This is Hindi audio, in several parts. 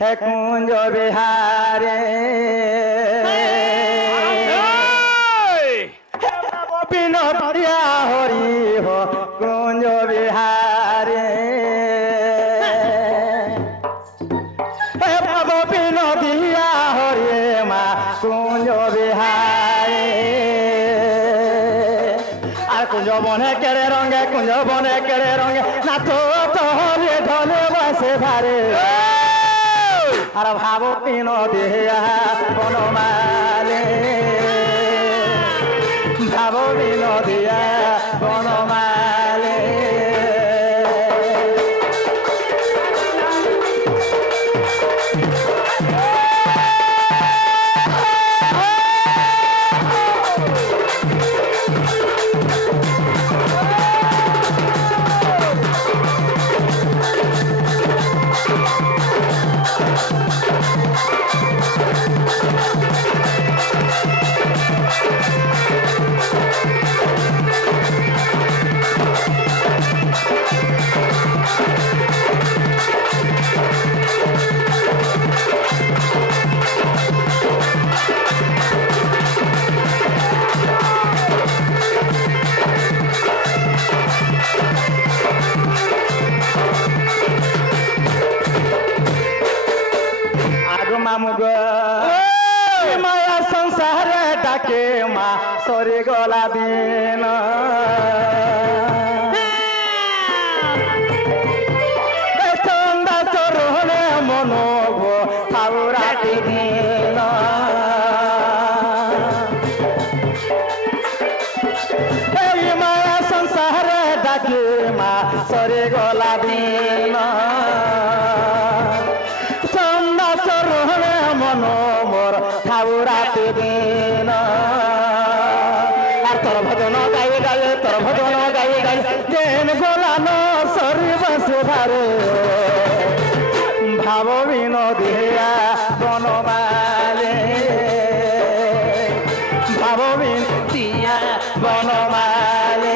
हे कुंज बिहारे बिनोदिया हरि हो कुंज बिहारे हे बाबा बिनोदिया हरि माँ कुंज बिहारे कुंज बने केड़े रंगे ना तो ढोले ढोले बसे धारे अरे भावो बिनोदिया बनमाले भावो बिनोदिया बनमाले माया संसार डाके माँ सरी गला दिन चंदा चोरने मनोगो थाउ राति दिन माया संसार डाके माँ सरी गला दिन मनो मोर थाउ राति दिन आर तोर भजन गाई गाई जेन गोला न सरी बसे धारे भाव बिनोदिया बनमाले भाव बिनोदिया बनमाले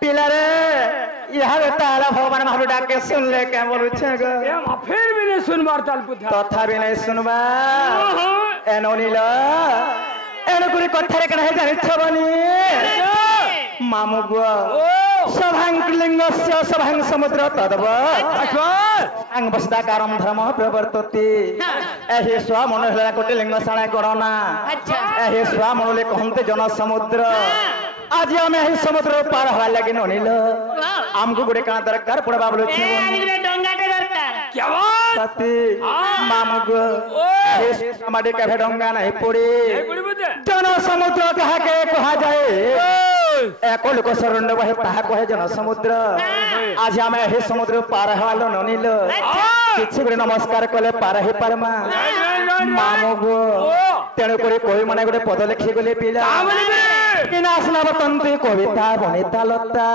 पिला रे यहाँ ताला भगवान महारू डाके सुन ले क्या बोलू छेगा फिर भी नहीं सुनबार ताल पुथा तथा भी नहीं सुनबा एनोनीला एनकुरी कथारे कना है जानि छबनी मामुगुआ सभांग लिंगस्य सभांग समुद्र तदवत् अंग बसदाकारम धर्म प्रवर्तते एहे स्वा मनोहला कोटि लिंगशाला गणना एहे स्वा मनोले कहते जन समुद्र आज आम एही समुद्र पार हवा लगे ननिल आमको गुडे काना दरकार पड़बा बोलो छी डंगाटे दरकार क्या बात सती मामुगो हे समाडे का डंगा नहीं पड़ी जन समुद्र कहा के कहा जाए एक लोक शरण बहे ताहा कहे जन समुद्र आज आम एही समुद्र पार हवालो ननिल किछि गुडे नमस्कार कले पार हे पारमा मामुगो तेणु करे कोई माने गुडे पद लिखि गले पिला नाचना बतंती कविता बनिता लता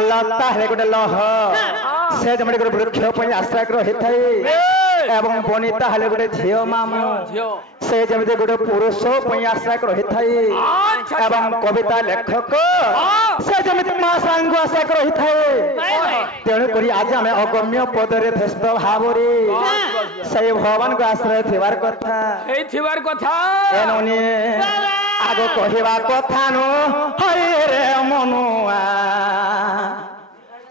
लता है गोटे लह से जमे गोटे वृक्ष आश्रय रही थाए एवं बनिता है गोटे झील मामू से जमी गोटे पुरुष आश्रय रही थाए एवं कविता लेखक से जमी माँ सांग आश्रय रही थाए तेणुक आज आम अगम्य पदरे धस्त भाव से भगवान को आश्रय थिबार कथा आगो कहवा कथा नो हरे रे मनुआ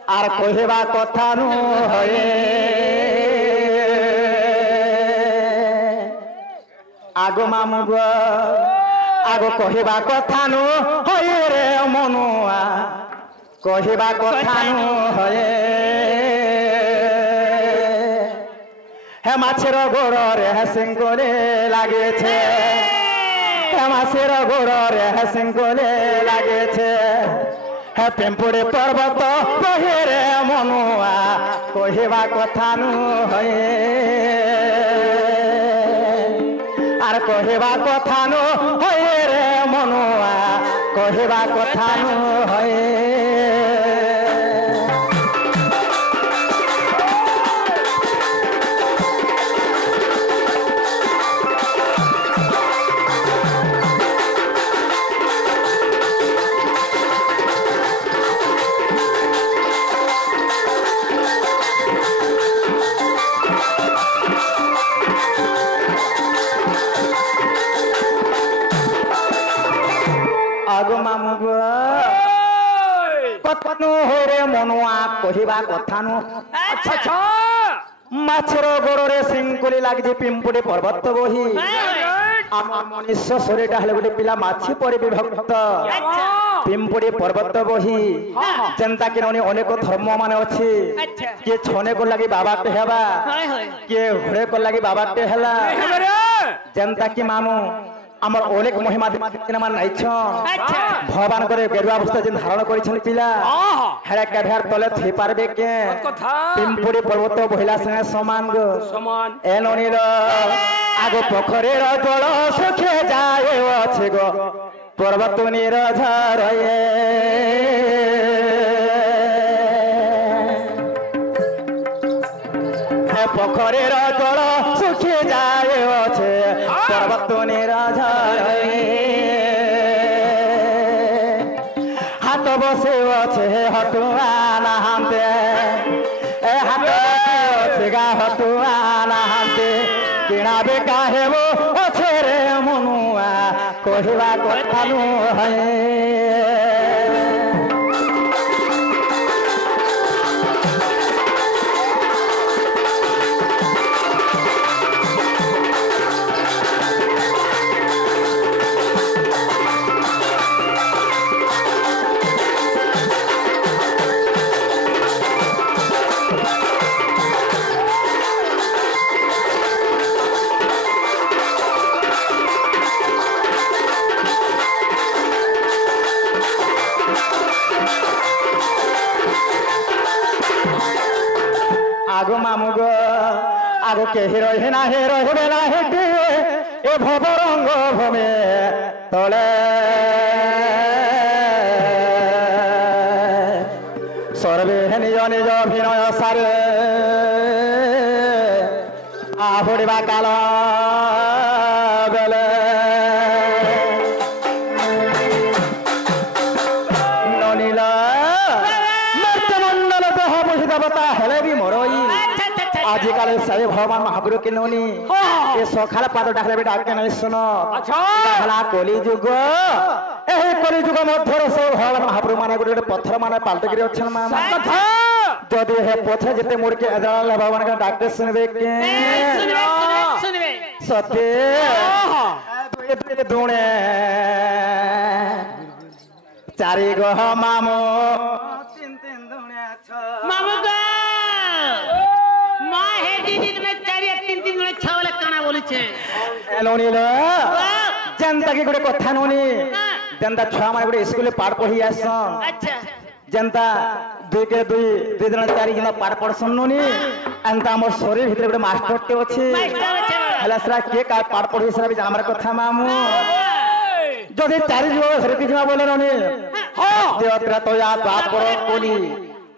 आर कहवा कथा नो हरे आगो मामुगो आगो कहवा कथा नु होए रे मनुआ कहवा कथा नु होए हे माछेर गोड़े सिंगले लागे छे हे माछेर गोड़े सिंगले लागे छे हे पेम्पुड़ी पर्वत कहे रे मनुआ कहवा कथा नु होए आर कहवा कथा नु होए रे मनुआ कहवा कथा नु होए आगो मामू कथा नु होए रे मनुआ कहवा कथा नु अच्छा अच्छा माछर गोड़े सिंकुली लागे पिंपुड़ी पर्वत बही आम मनुष्य शरीरटा हेले गोटे पिला माछी परि विभक्त पिंपुड़ी पर्वत बही जनता कि अनेक धर्म मान अच्छी किए छने को लगी बाबाटे हेबा किए घोड़े को लगी बाबाटे हेला जनता कि मामू आमर अनेक महिमा मान भगवान करे गेरुआ अवस्था जेन धारण करिछन पिला हेरा केभेर तले थई पारबे के पिंपुड़ी पर्वत बहिला संगे समान गो समान ए ननीर आगो पोखरेर जल सुखे जाए अछि गो पर्वत नीर झरए पोखरेर जल सुखे जाए अछि पर्वत नीर झरए हाथ बसे अछि हटुआ नहाते ए हाथ बसे अछि गा हटुआ नहाते किणा बेका हेबो अच्छे रे मनुआ कहवा कथा नु है आगो मामू गो आगो के हिरो हिना हिरो हिबेला हेटी ए भवरंग भूमि तले सर्वे निज निज अभिनय सारे आहुड़वा काल बेले ननील मर्तमंडल देह बुझ देवता हेले भी मरई आजिकल सही भगवान महाप्रभु के नोनी ये सखाल पाद डाकले भी डाके नहीं सुनो अच्छा हला कली जुग एही कली जुग मध्य से भगवान महाप्रभु माने गोटे पत्थर माने पाल्टे गिरी अछन मा कथा जदि हे पत्थर जते मुड़ के अदल भगवान का डाके सुनबे के सुनबे सत्य दुणे चारि गो मामो तीन तीन दुणे छ मामू का मां हे दीदी तुम चारि तीन तीन गुणे छ वाला काना बोली छे एलोनी ल जनता की गोटे कथा नोनी जनता छुआ माने गोटे स्कूल पाठ पढ़ी आसन अच्छा जनता दुई के दुई दुई जन चारि जन पाठ पढ़सन नोनी अंता हमर शरीर भीतर गोटे मास्टर टे अछि हला सरा के का पाठ पढ़ी सरा भी हमर कथा मामू जदि चारि जीव धरती जीवा बोले नोनी हां देवत्रा तो या बात करो कोनी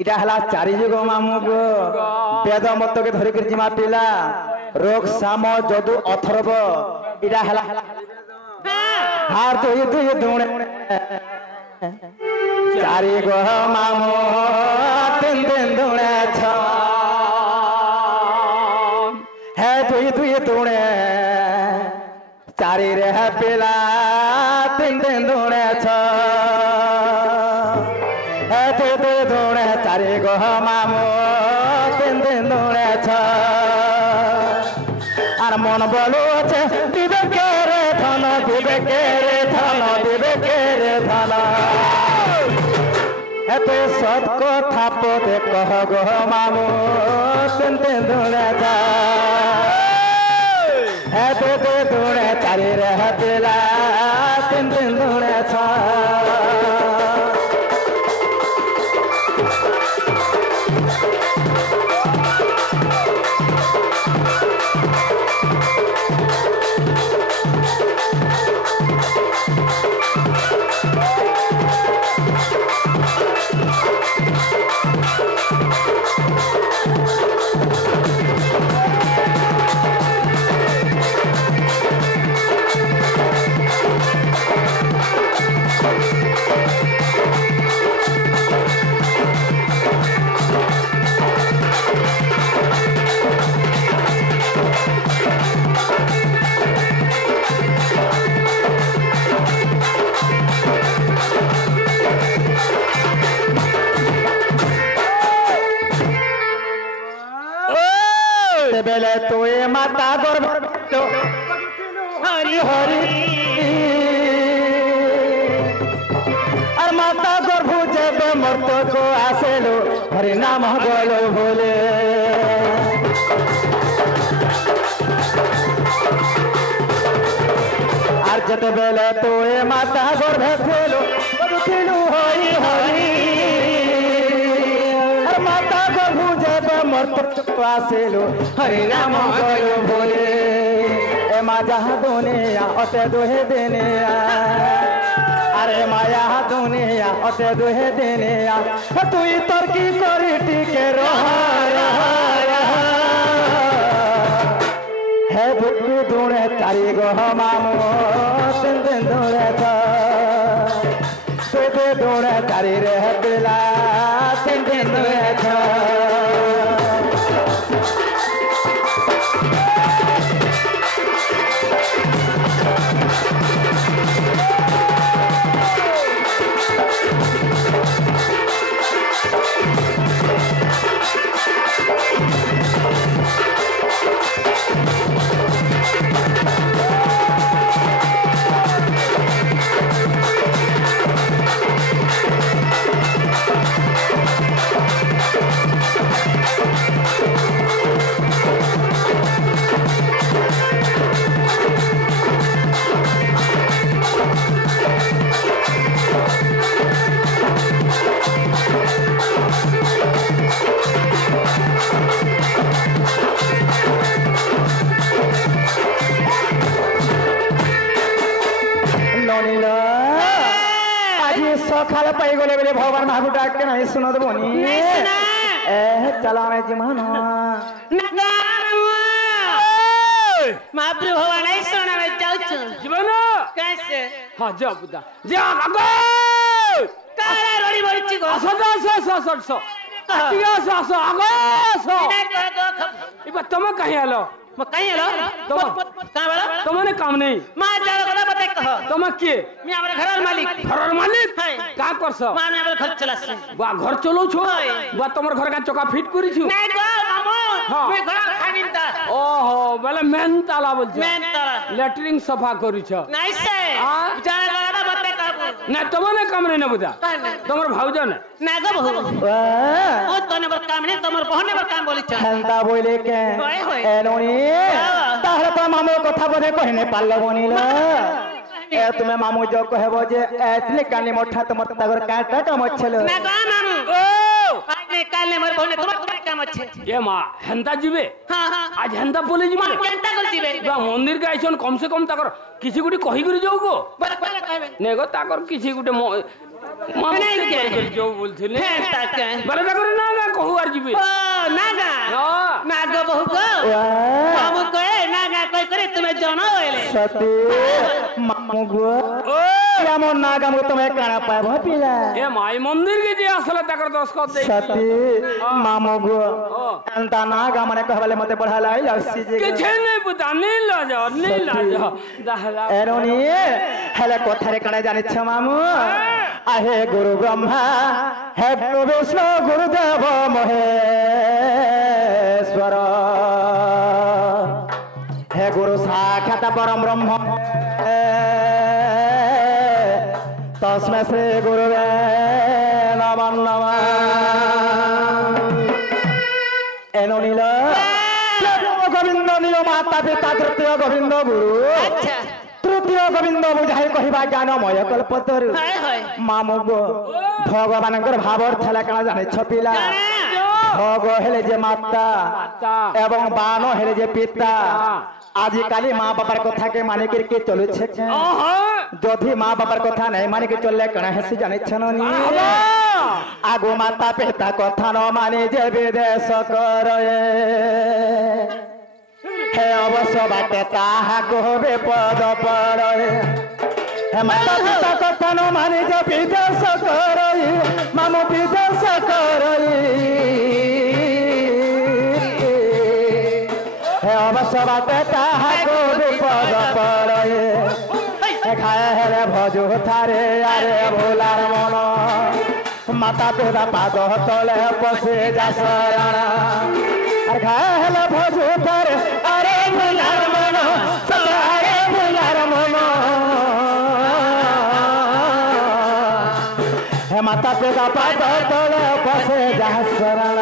इटा हला चारि जुग मामू गो वेद मत के धरि के जिमा पिला रोग साम जदु अथर्व इटा हला हार तो ये दुणे चारि गो मामू तीन तीन दुणे छ है दुई दुणे चारि रे पिला तीन तीन दुणे छ है दुई दुणे चारि गो मामू तीन तीन दुणे छ आर मन बोलो छे दिबे के रे धन দেবে কে রে ধন দেবে কে রে ধন এত সৎ কথা পদে কহ গো মামু শুনতে দৌড়ে যা এত দৌড়ে চারি রে হাতেলা শুনতে দৌড়ে ছা বেলে তুই মাতা গর্ভ হরি হরি আর মাতা গর্ভ যেবে মর্ত কো আসেলো হরি নাম গল বলে আর যেতে বেলে তুই মাতা গর্ভে ছিলো ছিলু হরি হরি মাতা গর্ভ যেবে মর্ত আসেলো হরি নাম গল বলে এ মা যাহা দুনিয়া অতে দুহে দিনিয়া আরে মায়া দুনিয়া অতে দুহে দিনিয়া তুই তোর কি করি টিকে রহ হে বুকু দুড়ে চারি গহ মামু তিন দুড়ে তুই দুড়ে চারি রে দিলা তিন দুড়ে सकाल पाई गले बोले भगवान महाबू डाक के नहीं सुनो तो बोनी चलो मैं जिमानो महाप्रभु भगवान नहीं सुना मैं जाऊँ जीवनो कैसे हाँ जा बुदा जा आगो काला रोड़ी बोली चिको सो आगो सो इबा तुम कहीं आलो मैं कहीं आलो कहाँ वाला तुमने काम नहीं माँ जाओ कदा बताए कहो तुम के मैं हमारे घर मालिक का करसो माँ मैं हमारे घर चला से बा घर चलो छो बा तुम्हारे घर का चौका फिट करी छु नहीं गो मामू मैं घर खानी था ओहो बोले मेन ताला बोल छ मेन ताला लेटरिंग सफा करी छ नहीं से जाने कदा बताए कहो ना तुमने काम नहीं ना बुदा तुम्हारे भाऊजा ने ना गो बहू ओ तो ने बर काम नहीं तुम्हारे बहन ने बर काम बोली छ हंता बोले के एलोनी ताहले तो मामू कथा बोले कहने पाल्लो बनिलो ए तुम्हें मामू जो कहबो जे एतने कानी मोठा तुम तगर काटा काम छलो ना गो मामू ओ ने काल ने मोर बहन तुम्हारे काम अच्छे ये मां हंता जीवे हां हां आज हंता बोले जीवे केंता कर जीवे बा मंदिर के आइछन कम से कम ताकर किसी गुटी कहि करी जाऊ गो बर कहबे ने गो ताकर किसी गुटे नहीं के जो बोलथिले केंता के बले ताकर ना गा कहू आर जीवे ओ नागा नागा बहु गो मामू कहे नागा कोई करे तुम्हें जानो होले सती मामू गो ओ यामो नागा मु तुम्हें काना पाए पिला ए माई मंदिर के जे असले ताकर 10 को दे सती मामू गो अंता नागा माने कहबले मते पढ़ाला आई लसी जे के छे नहीं पता नहीं ला जा दहला एरोनी हेले कोथारे काने जानि छ मामू आहे गुरु ब्रह्मा हे विष्णु गुरुदेव महेश्वर हे गुरु साक्षात परम ब्रह्म तस्मै श्री गुरुवे नमः नमः एनो नील गोविंद नील माता पिता तृतीय गोविंद गुरु আচ্ছা तृतीय गोविंद बुझाई कहवा ज्ञानमय कल्पतरु হয় হয় मामुग भगवान भावर थला कणा जाने छपिला भग हेले जे माता एवं बाण हेले जे पिता आजिकाली माँ बापार कथा के माने के चलु छे जदि माँ बापार कथा नहीं माने के चलले कणा हेसी जाने छननी आगो माता पिता कथा न माने जे विदेश करे हे अवश्य बाटे ताहा कहबे पद पड़े हे माता पिता कथा न माने जे विदेश करे मामो विदेश करे हे अवश्य बाटे ताहा कहबे पद पड़े हे खाए हेरे भजो थारे आरे भोलार मन माता पिता पाद तले पसे जा शरण अरे खाए हेले भजो थारे आरे भोलार मन आरे भोलार मन हे माता पिता पाद तले पसे जा शरण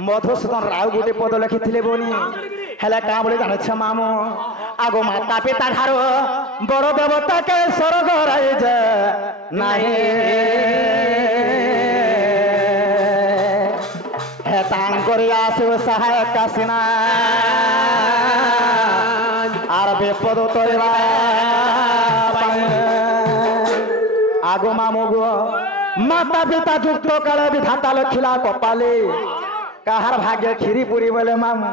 मधुसूदन राव गोटे पद लिखी बोनी हेले क्या बोले जान मामू आगो माता पिता ठार बड़ देवता के स्वर्ग राइज नाही हे तांकर आसु सहायक सिना आर विपद तोड़वा आगो मामू गो माता पिता जुक्त काले विधाता लखिला कपाले काहार भाग्य खीरी पूरी बोले मामू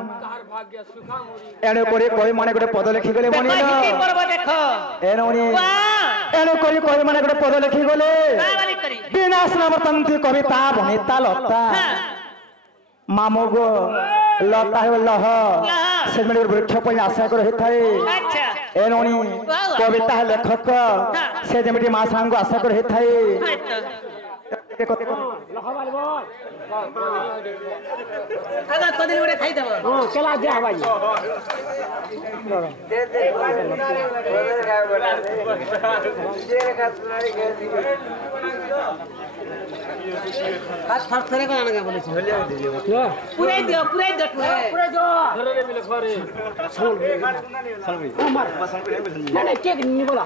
एने कोरी कोई माने गोटे पद लिखि गले मनी হিতি পর্ব দেখো एनोनी वाह एने कोरी कोई माने गोटे पद लिखि गले বাবালি করি विनाश नवतंती कविता बनिता लता मामू गो लता है लह से मेरे वृक्ष पर आशा कर थाए আচ্ছা एनोनी कविता है लेखक से जेमिति मा सांग आशा कर थाए আগে কদিন করে খাই দেব चला दे भाई হাত ফাট করে কোন না বলেছি পুরাই দিও पूरे जो धरे मिले खरे चल मार नहीं नहीं के नहीं बोला